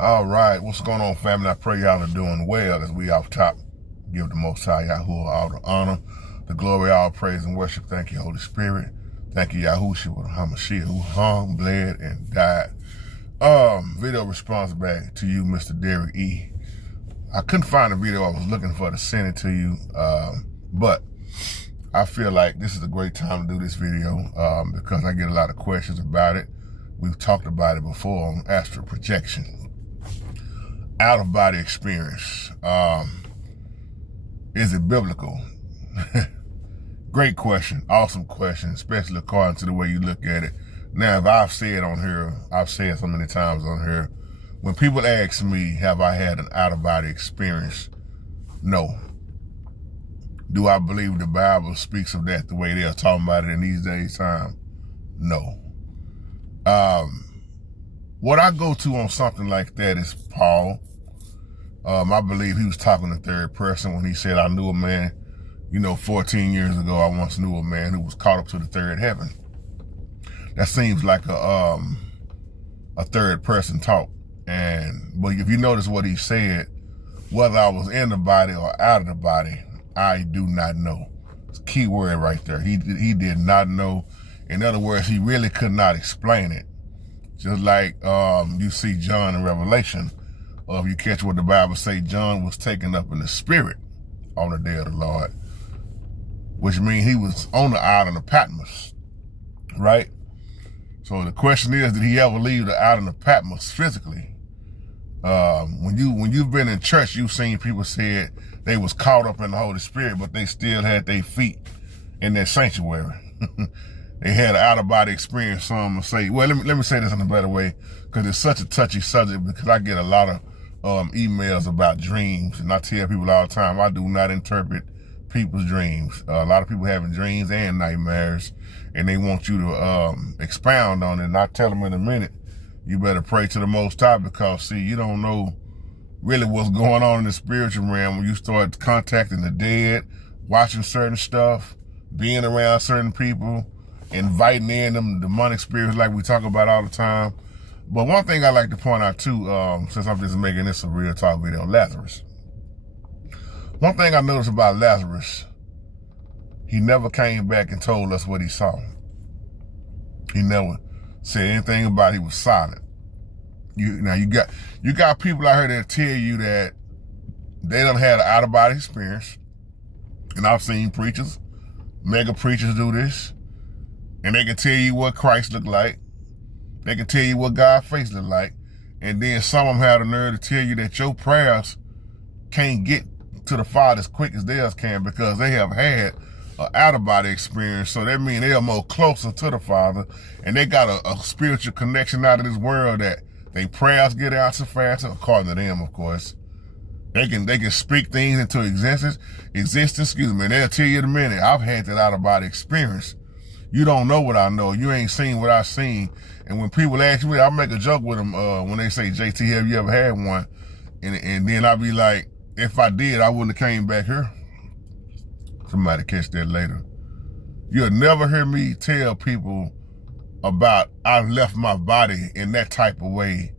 All right, what's going on, family? I pray y'all are doing well as we off top give the Most High Yahuwah all the honor, the glory, all praise and worship. Thank you, Holy Spirit. Thank you, Yahushua HaMashiach, who hung, bled, and died. Video response back to you, Mr. Derek E. I couldn't find a video I was looking for to send it to you, but I feel like this is a great time to do this video because I get a lot of questions about it. We've talked about it before on Astral Projection. Out-of-body experience. Is it biblical? Great question. Awesome question, especially according to the way you look at it. Now, if I've said on here, I've said so many times on here, when people ask me, have I had an out-of-body experience? No. Do I believe the Bible speaks of that the way they're talking about it in these days' time? No. What I go to on something like that is Paul. I believe he was talking in third person when he said, I knew a man, 14 years ago, I once knew a man who was caught up to the third heaven. That seems like a third person talk. But if you notice what he said, whether I was in the body or out of the body, I do not know. It's a key word right there. He did not know. In other words, he really could not explain it. Just like you see John in Revelation, or if you catch what the Bible say, John was taken up in the spirit on the day of the Lord, which means he was on the island of Patmos, right? So the question is, did he ever leave the island of Patmos physically? When you've been in church, you've seen people said they was caught up in the Holy Spirit, but they still had their feet in their sanctuary. They had an out-of-body experience. Some will say, well, let me say this in a better way, because it's such a touchy subject, because I get a lot of emails about dreams, and I tell people all the time, I do not interpret people's dreams. A lot of people having dreams and nightmares, and they want you to expound on it, and I tell them in a minute, you better pray to the Most High, because see, you don't know really what's going on in the spiritual realm when you start contacting the dead, watching certain stuff, being around certain people, inviting in them demonic spirits like we talk about all the time. But one thing I like to point out too, since I'm just making this a real talk video, Lazarus. One thing I noticed about Lazarus, he never came back and told us what he saw. He never said anything about it. He was silent. You got people out here that tell you that they done had an out-of-body experience, and I've seen preachers, mega preachers do this, and they can tell you what Christ looked like. They can tell you what God's face looked like. And then some of them have the nerve to tell you that your prayers can't get to the Father as quick as theirs can because they have had an out-of-body experience. So that means they are more closer to the Father, and they got a spiritual connection out of this world that their prayers get answered faster, according to them, of course. They can speak things into existence, and they'll tell you in a minute, I've had that out-of-body experience. You don't know what I know. You ain't seen what I've seen. And when people ask me, I make a joke with them when they say, JT, have you ever had one? And then I'll be like, if I did, I wouldn't have came back here. Somebody catch that later. You'll never hear me tell people about I've left my body in that type of way.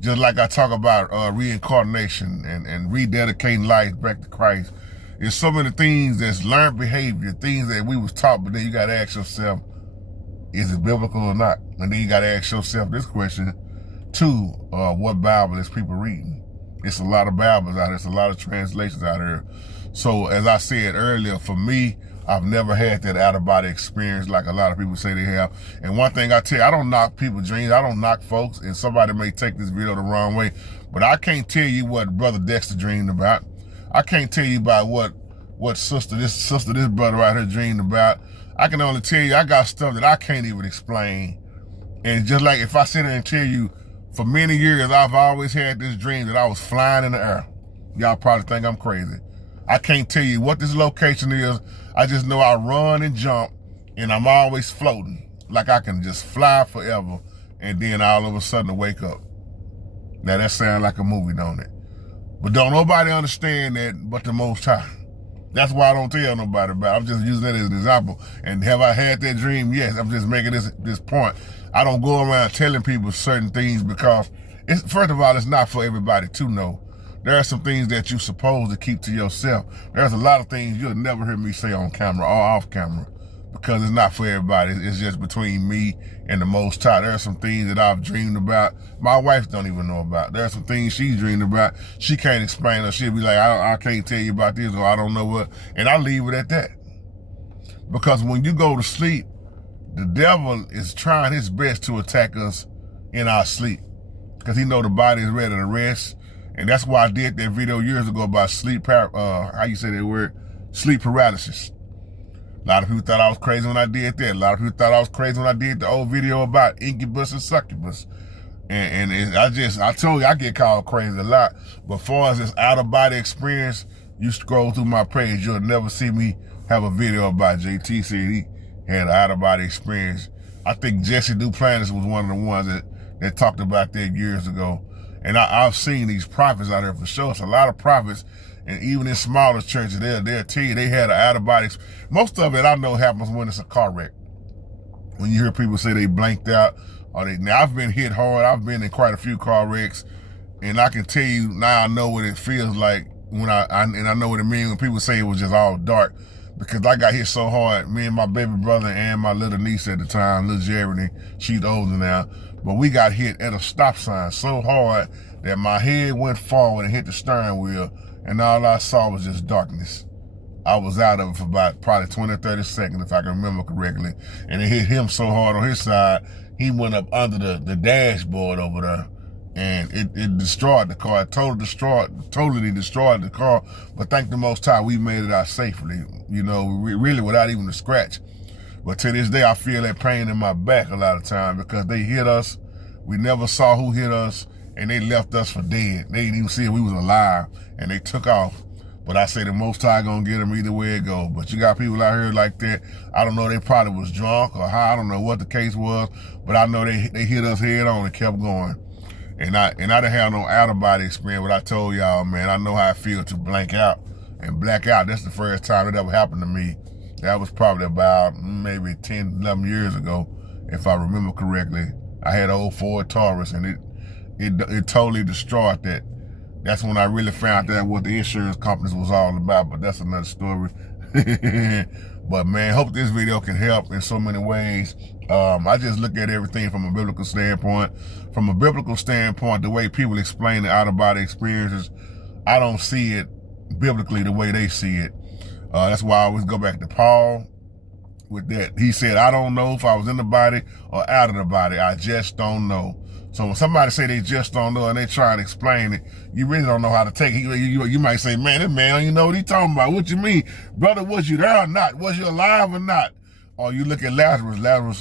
Just like I talk about reincarnation and rededicating life back to Christ. There's so many things that's learned behavior, things that we was taught, but then you got to ask yourself, is it biblical or not? And then you got to ask yourself this question, too, what Bible is people reading? It's a lot of Bibles out there. It's a lot of translations out there. So as I said earlier, for me, I've never had that out-of-body experience like a lot of people say they have. And one thing I tell you, I don't knock people's dreams. I don't knock folks, and somebody may take this video the wrong way, but I can't tell you what Brother Dexter dreamed about. I can't tell you about what this brother right here dreamed about. I can only tell you I got stuff that I can't even explain. And just like if I sit there and tell you, for many years, I've always had this dream that I was flying in the air. Y'all probably think I'm crazy. I can't tell you what this location is. I just know I run and jump, and I'm always floating. Like I can just fly forever, and then all of a sudden wake up. Now that sounds like a movie, don't it? But don't nobody understand that but the Most High. That's why I don't tell nobody about it. I'm just using that as an example. And have I had that dream? Yes. I'm just making this point. I don't go around telling people certain things because First of all, it's not for everybody to know. There are some things that you're supposed to keep to yourself. There's a lot of things you'll never hear me say on camera or off camera because it's not for everybody. It's just between me and the Most High. There are some things that I've dreamed about. My wife don't even know about. There are some things she's dreamed about. She can't explain, or she'll be like, I can't tell you about this, or I don't know what. And I leave it at that. Because when you go to sleep, the devil is trying his best to attack us in our sleep because he know the body is ready to rest. And that's why I did that video years ago about sleep paralysis. A lot of people thought I was crazy when I did that. A lot of people thought I was crazy when I did the old video about incubus and succubus. I told you I get called crazy a lot. But as far as this out-of-body experience, you scroll through my page, you'll never see me have a video about JT said he had an out-of-body experience. I think Jesse Duplantis was one of the ones that talked about that years ago. And I've seen these prophets out there for sure. It's a lot of prophets, and even in smaller churches, they'll tell you they had an out-of-body. Most of it I know happens when it's a car wreck. When you hear people say they blanked out, now I've been hit hard. I've been in quite a few car wrecks, and I can tell you now I know what it feels like when I know what it means when people say it was just all dark. Because I got hit so hard, me and my baby brother and my little niece at the time, little Jeremy, she's older now, but we got hit at a stop sign so hard that my head went forward and hit the steering wheel, and all I saw was just darkness. I was out of it for about probably 20 or 30 seconds, if I can remember correctly, and it hit him so hard on his side, he went up under the dashboard over there, and it destroyed the car. It totally destroyed the car. But thank the Most High, we made it out safely, you know, really without even a scratch. But to this day, I feel that pain in my back a lot of times because they hit us. We never saw who hit us, and they left us for dead. They didn't even see if we was alive, and they took off. But I say the Most High gonna get them either way it go. But you got people out here like that. I don't know, they probably was drunk or high. I don't know what the case was, but I know they hit us head on and kept going. And I didn't have no out-of-body experience, but I told y'all, man, I know how it feels to blank out and black out. That's the first time it ever happened to me. That was probably about maybe 10, 11 years ago, if I remember correctly. I had an old Ford Taurus, and it totally destroyed that. That's when I really found out what the insurance companies was all about, but that's another story. But man, hope this video can help in so many ways. I just look at everything from a biblical standpoint. From a biblical standpoint, the way people explain the out-of-body experiences, I don't see it biblically the way they see it. That's why I always go back to Paul with that. He said, I don't know if I was in the body or out of the body. I just don't know. So when somebody say they just don't know and they try to explain it, you really don't know how to take it. You might say, man, this man don't even know what he's talking about. What you mean? Brother, was you there or not? Was you alive or not? Or you look at Lazarus.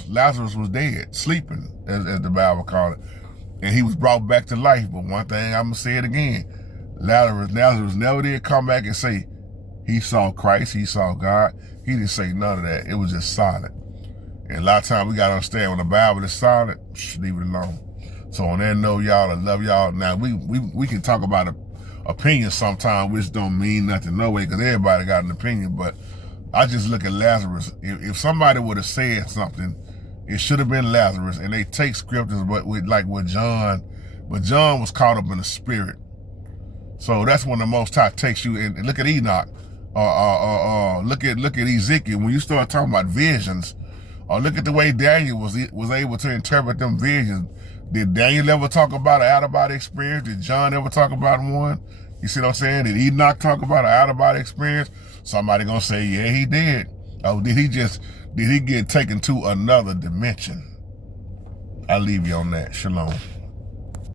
Lazarus was dead, sleeping, as the Bible called it. And he was brought back to life. But one thing, I'm going to say it again. Lazarus never did come back and say he saw Christ, he saw God. He didn't say none of that. It was just silent. And a lot of times we got to understand when the Bible is silent, leave it alone. So on that note, y'all, I love y'all. Now, we can talk about opinions sometimes, which don't mean nothing no way, because everybody got an opinion. But I just look at Lazarus. If somebody would have said something, it should have been Lazarus. And they take scriptures, but with John, but John was caught up in the spirit. So that's when the Most High takes you in. Look at Enoch. Look at Ezekiel. When you start talking about visions, or look at the way Daniel was able to interpret them visions. Did Daniel ever talk about an out-of-body experience? Did John ever talk about one? You see what I'm saying? Did Enoch talk about an out-of-body experience? Somebody gonna say, yeah, he did. Oh, did he get taken to another dimension? I'll leave you on that. Shalom.